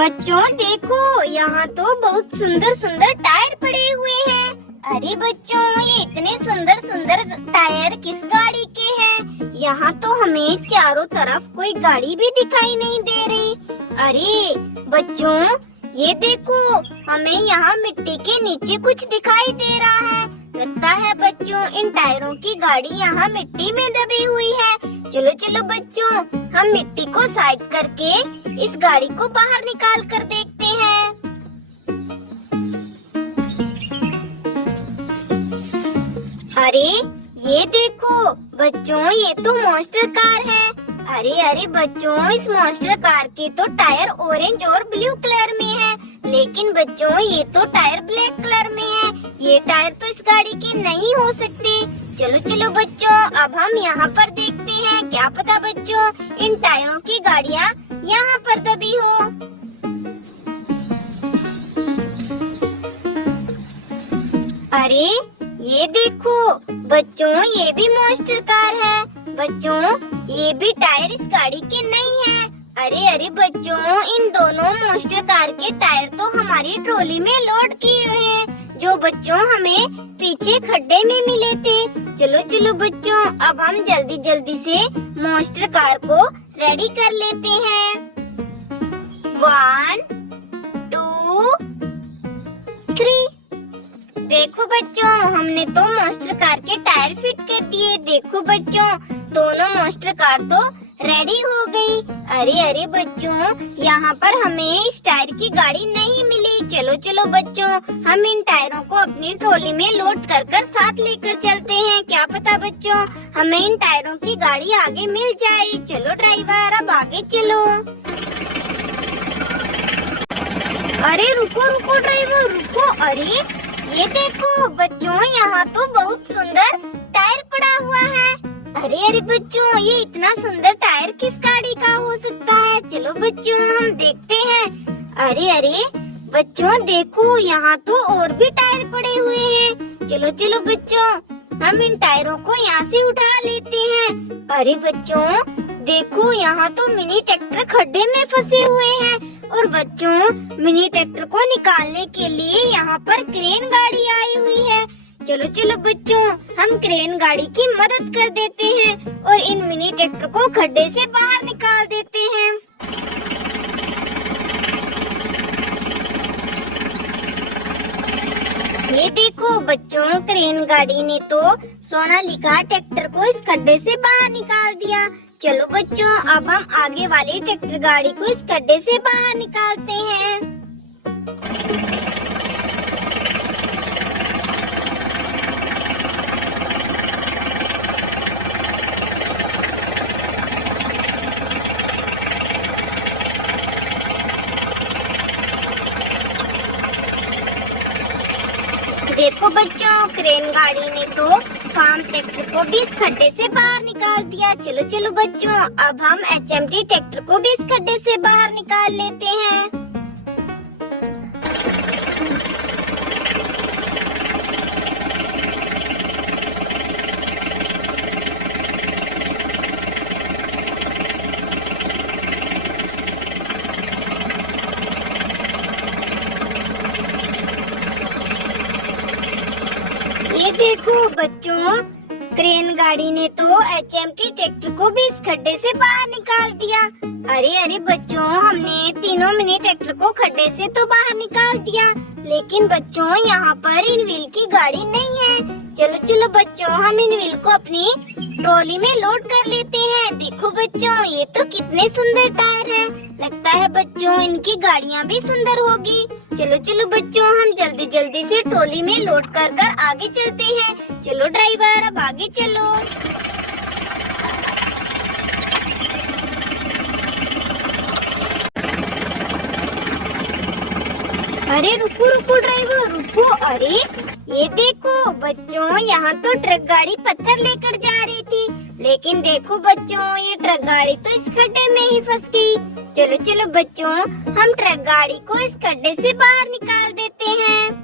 बच्चों देखो, यहाँ तो बहुत सुंदर सुंदर टायर पड़े हुए हैं। अरे बच्चों, ये इतने सुंदर सुंदर टायर किस गाड़ी के हैं? यहाँ तो हमें चारों तरफ कोई गाड़ी भी दिखाई नहीं दे रही। अरे बच्चों, ये देखो, हमें यहाँ मिट्टी के नीचे कुछ दिखाई दे रहा है। लगता है बच्चों इन टायरों की गाड़ी यहाँ मिट्टी में दबी हुई है। चलो चलो बच्चों, हम मिट्टी को साइड करके इस गाड़ी को बाहर निकाल कर देखते हैं। अरे ये देखो बच्चों, ये तो मॉन्स्टर कार है। अरे अरे बच्चों, इस मॉन्स्टर कार के तो टायर ऑरेंज और ब्लू कलर में है, लेकिन बच्चों ये तो टायर ब्लैक कलर में है। ये टायर तो इस गाड़ी के नहीं हो सकते। चलो चलो बच्चों, अब हम यहाँ पर देखते हैं, क्या पता बच्चों इन टायरों की गाड़ियाँ यहाँ पर दबी हो। अरे ये देखो बच्चों, ये भी मॉन्स्टर कार है। बच्चों ये भी टायर इस गाड़ी के नहीं है। अरे अरे बच्चों, इन दोनों मॉन्स्टर कार के टायर तो हमारी ट्रॉली में लोड किए हुए हैं, जो बच्चों हमें पीछे खड्डे में मिले थे। चलो चलो बच्चों, अब हम जल्दी जल्दी से मॉन्स्टर कार को रेडी कर लेते हैं। 1 2 3। देखो बच्चों, हमने तो मॉन्स्टर कार के टायर फिट कर दिए। देखो बच्चों, दोनों मॉन्स्टर कार तो रेडी हो गई। अरे अरे बच्चों, यहाँ पर हमें इस टायर की गाड़ी नहीं मिली। चलो चलो बच्चों, हम इन टायरों को अपनी ट्रॉली में लोड कर कर साथ लेकर चलते हैं। क्या पता बच्चों हमें इन टायरों की गाड़ी आगे मिल जाए। चलो ड्राइवर, अब आगे चलो। अरे रुको रुको ड्राइवर, रुको। अरे ये देखो बच्चों, यहाँ तो बहुत सुंदर टायर पड़ा हुआ है। अरे अरे बच्चों, ये इतना सुंदर टायर किस गाड़ी का हो सकता है? चलो बच्चों हम देखते हैं। अरे अरे बच्चों देखो, यहाँ तो और भी टायर पड़े हुए हैं। चलो चलो बच्चों, हम इन टायरों को यहाँ से उठा लेते हैं। अरे बच्चों देखो, यहाँ तो मिनी ट्रैक्टर खड्डे में फंसे हुए हैं, और बच्चों मिनी ट्रैक्टर को निकालने के लिए यहाँ पर क्रेन गाड़ी आई हुई है। चलो चलो बच्चों, हम क्रेन गाड़ी की मदद कर देते हैं और इन मिनी ट्रैक्टर को खड्डे से बाहर निकाल देते हैं। ये देखो बच्चों, क्रेन गाड़ी ने तो सोनालिका ट्रैक्टर को इस खड्डे से बाहर निकाल दिया। चलो बच्चों, अब हम आगे वाली ट्रैक्टर गाड़ी को इस खड्डे से बाहर निकालते हैं। देखो बच्चों, क्रेन गाड़ी ने तो फार्म ट्रैक्टर को भी इस खड्डे से बाहर निकाल दिया। चलो चलो बच्चों, अब हम HMT ट्रैक्टर को भी इस खड्डे से बाहर निकाल लेते हैं। ये देखो बच्चों, क्रेन गाड़ी ने तो HMT ट्रैक्टर को भी इस खड्डे से बाहर निकाल दिया। अरे अरे बच्चों, हमने तीनों मिनी ट्रैक्टर को खड्डे से तो बाहर निकाल दिया, लेकिन बच्चों यहाँ पर इन व्हील की गाड़ी नहीं है। चलो चलो बच्चों, हम इन व्हील को अपनी ट्रॉली में लोड कर लेते हैं। देखो बच्चों, ये तो कितने सुंदर टायर हैं। लगता है बच्चों इनकी गाड़ियाँ भी सुंदर होगी। चलो चलो बच्चों, हम जल्दी जल्दी से ट्रॉली में लोड कर कर आगे चलते हैं। चलो ड्राइवर, अब आगे चलो। अरे रुको रुको ड्राइवर, रुको। अरे ये देखो बच्चों, यहाँ तो ट्रक गाड़ी पत्थर लेकर जा रही थी, लेकिन देखो बच्चों ये ट्रक गाड़ी तो इस खड्डे में ही फंस गई। चलो चलो बच्चों, हम ट्रक गाड़ी को इस खड्डे से बाहर निकाल देते हैं।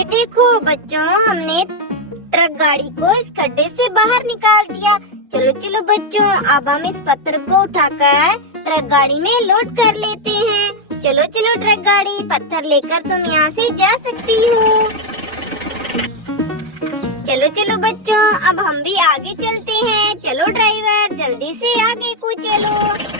ये देखो बच्चों, हमने ट्रक गाड़ी को इस गड्ढे से बाहर निकाल दिया। चलो चलो बच्चों, अब हम इस पत्थर को उठाकर ट्रक गाड़ी में लोड कर लेते हैं। चलो चलो ट्रक गाड़ी, पत्थर लेकर तुम यहाँ से जा सकती हो। चलो चलो बच्चों, अब हम भी आगे चलते हैं। चलो ड्राइवर, जल्दी से आगे को चलो।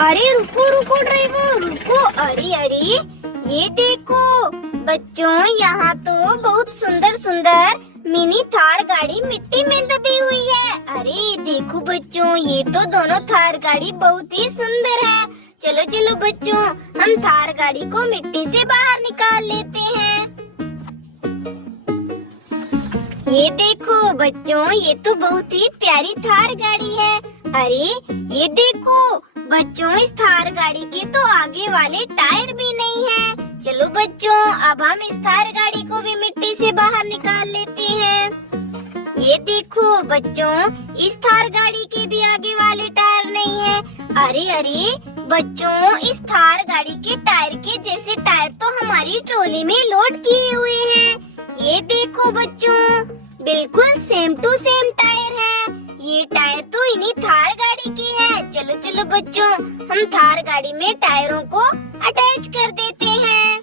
अरे रुको रुको ड्राइवर, रुको। अरे अरे, ये देखो बच्चों, यहाँ तो बहुत सुंदर सुंदर मिनी थार गाड़ी मिट्टी में दबी हुई है। अरे देखो बच्चों, ये तो दोनों थार गाड़ी बहुत ही सुंदर है। चलो चलो बच्चों, हम थार गाड़ी को मिट्टी से बाहर निकाल लेते हैं। ये देखो बच्चों, ये तो बहुत ही प्यारी थार गाड़ी है। अरे ये देखो बच्चों, इस थार गाड़ी के तो आगे वाले टायर भी नहीं है। चलो बच्चों, अब हम इस थार गाड़ी को भी मिट्टी से बाहर निकाल लेते हैं। ये देखो बच्चों, इस थार गाड़ी के भी आगे वाले टायर नहीं है। अरे अरे बच्चों, इस थार गाड़ी के टायर के जैसे टायर तो हमारी ट्रॉली में लोड किए हुए हैं। ये देखो बच्चों, बिल्कुल सेम टू सेम टायर है। ये टायर तो इन्हीं थार गाड़ी के हैं। चलो चलो बच्चों, हम थार गाड़ी में टायरों को अटैच कर देते हैं।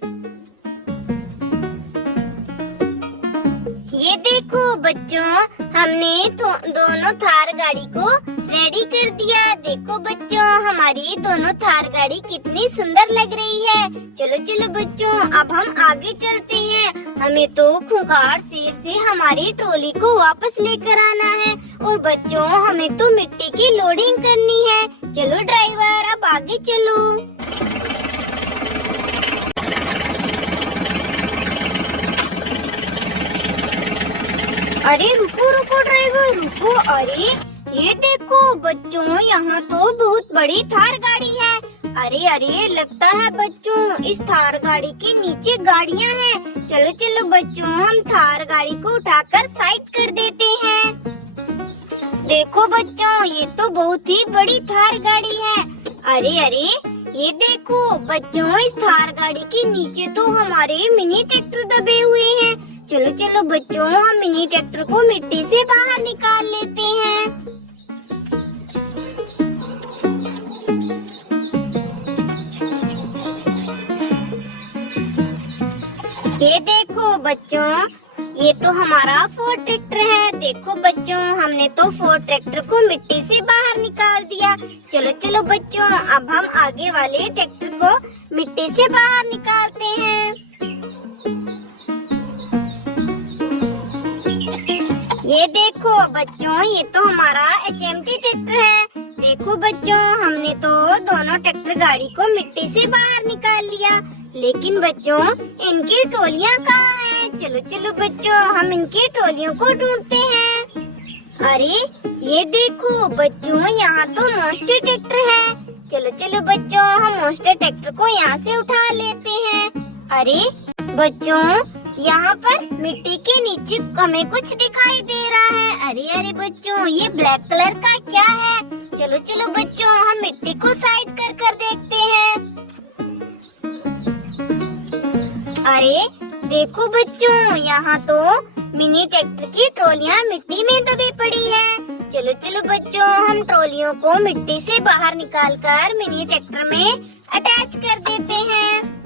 ये देखो बच्चों, हमने दोनों थार गाड़ी को रेडी कर दिया। देखो बच्चों, हमारी दोनों थार गाड़ी कितनी सुंदर लग रही है। चलो चलो बच्चों, अब हम आगे चलते हैं। हमें तो खूंखार शेर से हमारी ट्रॉली को वापस लेकर आना है। और बच्चों, हमें तो मिट्टी की लोडिंग करनी है। चलो ड्राइवर, अब आगे चलो। अरे रुको रुको ड्राइवर, रुको। अरे ये देखो बच्चों, यहाँ तो बहुत बड़ी थार गाड़ी है। अरे अरे, लगता है बच्चों इस थार गाड़ी के नीचे गाड़ियाँ हैं। चलो चलो बच्चों, हम थार गाड़ी को उठाकर साइड कर देते हैं। देखो बच्चों, ये तो बहुत ही बड़ी थार गाड़ी है। अरे अरे, ये देखो बच्चों, इस थार गाड़ी के नीचे तो हमारे मिनी ट्रैक्टर दबे हुए हैं। चलो चलो बच्चों, हम मिनी ट्रैक्टर को मिट्टी से बाहर निकाल लेते हैं। ये देखो बच्चों, ये तो हमारा फोर्ड ट्रैक्टर है। देखो बच्चों, हमने तो फोर्ड ट्रैक्टर को मिट्टी से बाहर निकाल दिया। चलो चलो बच्चों, अब हम आगे वाले ट्रैक्टर को मिट्टी से बाहर निकालते हैं। ये देखो बच्चों, ये तो हमारा HMT ट्रैक्टर है। देखो बच्चों, हमने तो दोनों ट्रैक्टर गाड़ी को मिट्टी से बाहर निकाल लिया। लेकिन बच्चों, इनकी ट्रॉलियाँ कहाँ हैं? चलो चलो बच्चों, हम इनकी ट्रॉलियों को ढूंढते हैं। अरे ये देखो बच्चों, यहाँ तो मोस्टर ट्रैक्टर है। चलो चलो बच्चों, हम मोस्टर ट्रैक्टर को यहाँ से उठा लेते हैं। अरे बच्चों, यहाँ पर मिट्टी के नीचे हमें कुछ दिखाई दे रहा है। अरे अरे बच्चों, ये ब्लैक कलर का क्या है? चलो चलो बच्चों, हम मिट्टी को साइड कर कर देखते हैं। अरे देखो बच्चों, यहाँ तो मिनी ट्रैक्टर की ट्रॉलियाँ मिट्टी में दबी पड़ी है। चलो चलो बच्चों, हम ट्रॉलियों को मिट्टी से बाहर निकालकर मिनी ट्रैक्टर में अटैच कर देते हैं।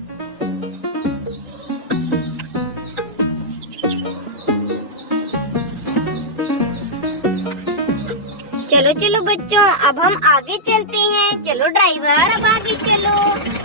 चलो चलो बच्चों, अब हम आगे चलते हैं। चलो ड्राइवर, अब आगे चलो।